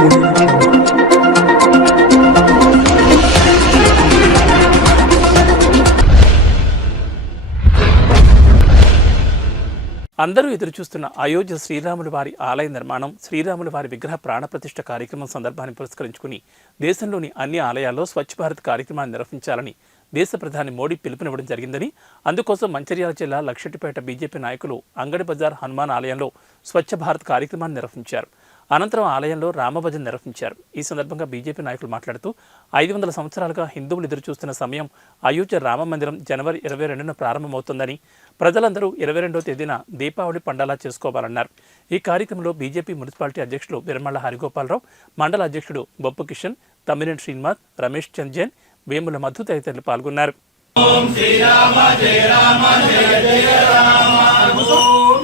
అందరూ ఎదురుచూస్తున్న అయోధ్య శ్రీరాములు వారి ఆలయ నిర్మాణం శ్రీరాములు వారి విగ్రహ ప్రాణప్రతిష్ఠ కార్యక్రమం సందర్భాన్ని పురస్కరించుకుని దేశంలోని అన్ని ఆలయాల్లో స్వచ్ఛ భారత్ కార్యక్రమాన్ని నిర్వహించాలని దేశ ప్రధాని మోడీ పిలుపునివ్వడం జరిగిందని అందుకోసం మంచిర్యాల జిల్లా లక్షటిపేట బీజేపీ నాయకులు అంగడి బజార్ హనుమాన్ ఆలయంలో స్వచ్ఛ భారత్ కార్యక్రమాన్ని నిర్వహించారు. అనంతరం ఆలయంలో రామభజన్ నిర్వహించారు. ఈ సందర్భంగా బీజేపీ నాయకులు మాట్లాడుతూ ఐదు వందల సంవత్సరాలుగా హిందువులు ఎదురుచూస్తున్న సమయం అయోధ్య రామ మందిరం జనవరి ఇరవై రెండున ప్రారంభమవుతుందని ప్రజలందరూ ఇరవై రెండో తేదీన దీపావళి పండలా చేసుకోవాలన్నారు. ఈ కార్యక్రమంలో బీజేపీ మున్సిపాలిటీ అధ్యక్షులు విరమళ్ళ హరిగోపాలరావు మండల అధ్యక్షుడు బొప్పు కిషన్ తమ్మినేని శ్రీనివాస్ రమేష్ చంద్ జైన్ వేముల మధు తదితరులు పాల్గొన్నారు. శ్రీరామ జయ రామ జయ జయ రామ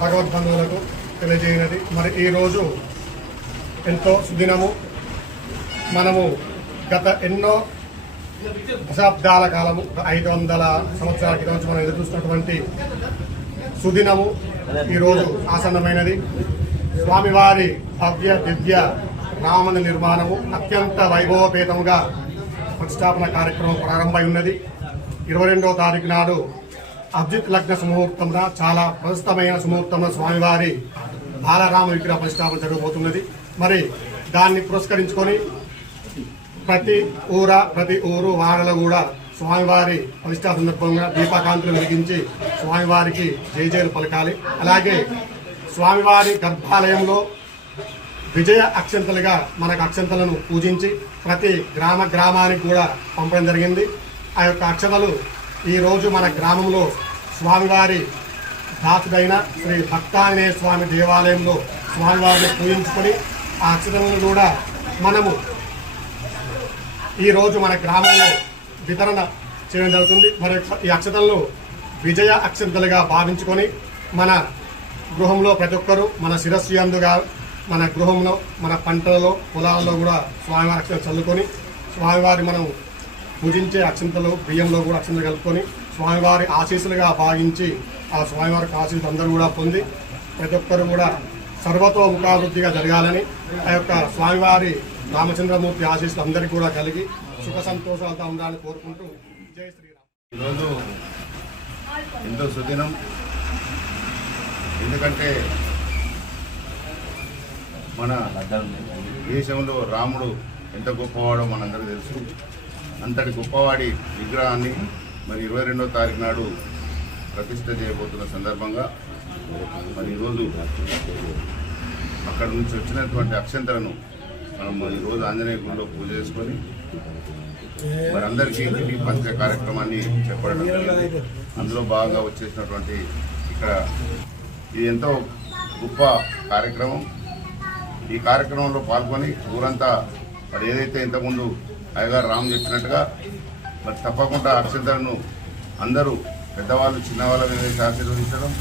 భగవద్బంధువులకు తెలియజేయనది. మరి ఈరోజు ఎంతో సుదినము. మనము గత ఎన్నో దశాబ్దాల కాలము ఐదు వందల సంవత్సరాల క్రితం నుంచి మనం ఎదురు చూసినటువంటి సుదినము ఈరోజు ఆసన్నమైనది. స్వామివారి భవ్య దివ్య రామన నిర్మాణము అత్యంత వైభవపేతముగా ప్రతిష్టాపన కార్యక్రమం ప్రారంభమై ఉన్నది. ఇరవై రెండవ తారీఖు నాడు అబ్జిత్ లగ్న సుముహూర్తంగా చాలా ప్రస్తుతమైన సుముహూర్తంలో స్వామివారి బాలరామ విగ్రహ ప్రతిష్టాపన జరగబోతున్నది. మరి దాన్ని పురస్కరించుకొని ప్రతి ఊర ప్రతి ఊరు వాడలో కూడా స్వామివారి ప్రతిష్టా సందర్భంగా దీపకాంతులు వెలిగించి స్వామివారికి జయజయలు పలకాలి. అలాగే స్వామివారి గర్భాలయంలో విజయ అక్షంతలుగా మనకు అక్షంతలను పూజించి ప్రతి గ్రామ గ్రామానికి కూడా పంపడం జరిగింది. ఆ యొక్క అక్షతలు ఈరోజు మన గ్రామంలో స్వామివారి దాసుడైన శ్రీ భక్తాంజనేయ స్వామి దేవాలయంలో స్వామివారిని పూజించుకొని ఆ అక్షతలను కూడా మనము ఈరోజు మన గ్రామంలో వితరణ చేయడం జరుగుతుంది. మరి ఈ అక్షతలను విజయ అక్షంతలుగా భావించుకొని మన గృహంలో ప్రతి ఒక్కరూ మన శిరస్సు అందుగా మన గృహంలో మన పంటలలో పొలాలలో కూడా స్వామివారి అక్షంతలు చల్లుకొని స్వామివారి మనం పూజించే అక్షంతలు బియ్యంలో కూడా అక్షంతలు కలుపుకొని స్వామివారి ఆశీస్సులుగా భావించి ఆ స్వామివారి ఆశీస్సులు అందరూ కూడా పొంది ప్రతి ఒక్కరు కూడా సర్వతో ముఖాభివృద్ధిగా జరగాలని ఆ యొక్క స్వామివారి రామచంద్రమూర్తి ఆశీస్సులు అందరికీ కూడా కలిగి సుఖ సంతోషాలతో ఉండాలని కోరుకుంటూ జై శ్రీరామ్. ఈరోజు ఎంతో సుదినం. ఎందుకంటే మన దేశంలో రాముడు ఎంత గొప్పవాడో మనందరూ తెలుసు. అంతటి గొప్పవాడి విగ్రహాన్ని మరి ఇరవై రెండో తారీఖు నాడు ప్రతిష్ట చేయబోతున్న సందర్భంగా మరి ఈరోజు అక్కడ నుంచి వచ్చినటువంటి అక్షంతలను మనం ఈ ఈరోజు ఆంజనేయ గుడిలో పూజ చేసుకొని మరందరికీ అందరికీ ఇంటికి కార్యక్రమాన్ని చెప్పడం అందులో భాగంగా వచ్చేసినటువంటి ఇక్కడ ఇది ఎంతో గొప్ప కార్యక్రమం. ఈ కార్యక్రమంలో పాల్గొని ఊరంతా మరి ఏదైతే ఇంతకుముందు అయ్యగారు రామ్ చెప్పినట్టుగా మరి తప్పకుండా అక్షంతలను అందరూ పెద్దవాళ్ళు చిన్నవాళ్ళ ఏదైతే ఆశీర్వదించడం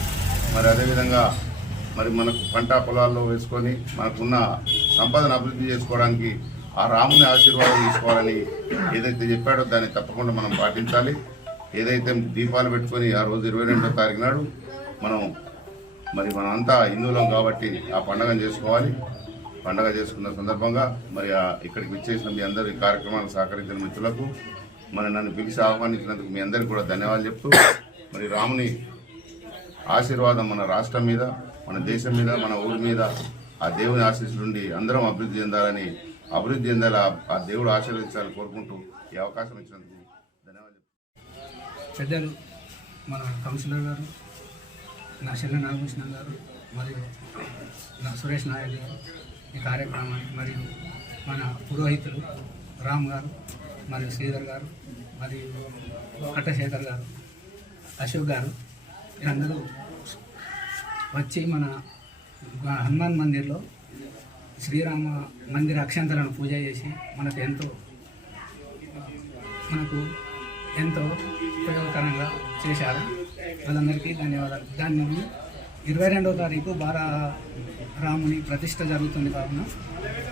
మరి అదేవిధంగా మరి మనకు పంట పొలాల్లో వేసుకొని మనకున్న సంపదను అభివృద్ధి చేసుకోవడానికి ఆ రాముని ఆశీర్వాదం తీసుకోవాలని ఏదైతే చెప్పాడో దాన్ని తప్పకుండా మనం పాటించాలి. ఏదైతే దీపాలు పెట్టుకొని ఆ రోజు ఇరవై రెండో తారీఖు నాడు మనం మరి మనం అంతా హిందువులం కాబట్టి ఆ పండుగను చేసుకోవాలి. పండగ చేసుకున్న సందర్భంగా మరి ఇక్కడికి విచ్చేసిన మీ అందరి కార్యక్రమాలు సహకరించిన మిత్రులకు మరి నన్ను పిలిచి ఆహ్వానించినందుకు మీ అందరికీ కూడా ధన్యవాదాలు చెప్తూ మరి రాముని ఆశీర్వాదం మన రాష్ట్రం మీద మన దేశం మీద మన ఊరి మీద ఆ దేవుని ఆశీస్సులుండి అందరం అభివృద్ధి చెందాలని అభివృద్ధి చెందాలి ఆ- ఆ దేవుడు ఆశీర్వదించాలని కోరుకుంటూ ఈ అవకాశం ఇచ్చినందుకు ధన్యవాదాలు. పెద్దలు మన కౌన్సిలర్ గారు నా చెల్ల నాగభూషణ గారు మరియు నా సురేష్ నాయక్ గారు ఈ కార్యక్రమానికి మరియు మన పురోహితులు రామ్ గారు మరియు శ్రీధర్ గారు మరియు కట్టశేఖర్ గారు అశోక్ గారు వీరందరూ వచ్చి మన హనుమాన్ మందిర్లో శ్రీరామ మందిర అక్షంతలను పూజ చేసి మనకు ఎంతో మనకు ఎంతో ఉపయోగకరంగా చేశారు. వాళ్ళందరికీ ధన్యవాదాలు. దాన్ని ఇరవై రెండవ తారీఖు బారా రాముని ప్రతిష్ట జరుగుతుంది కావున.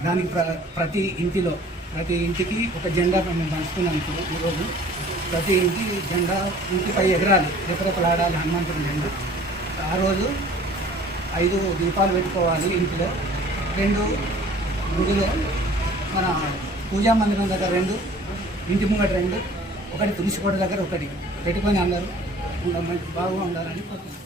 దానికి ప్ర ప్రతి ఇంటిలో ప్రతి ఇంటికి ఒక జెండా మేము పంచుతున్నాం ఇప్పుడు ఈరోజు ప్రతి ఇంటి జెండా ఇంటిపై ఎగరాలి. రెపరెపలాడాలి హనుమంతుడి జెండా. ఆ రోజు ఐదు దీపాలు పెట్టుకోవాలి ఇంట్లో. రెండు గుడిలో మన పూజా మందిరం దగ్గర రెండు ఇంటి ముంగట రెండు ఒకటి తులసి కోట దగ్గర ఒకటి. పెట్టుకొని అందరూ బాగా ఉండాలని కోరుతున్నాను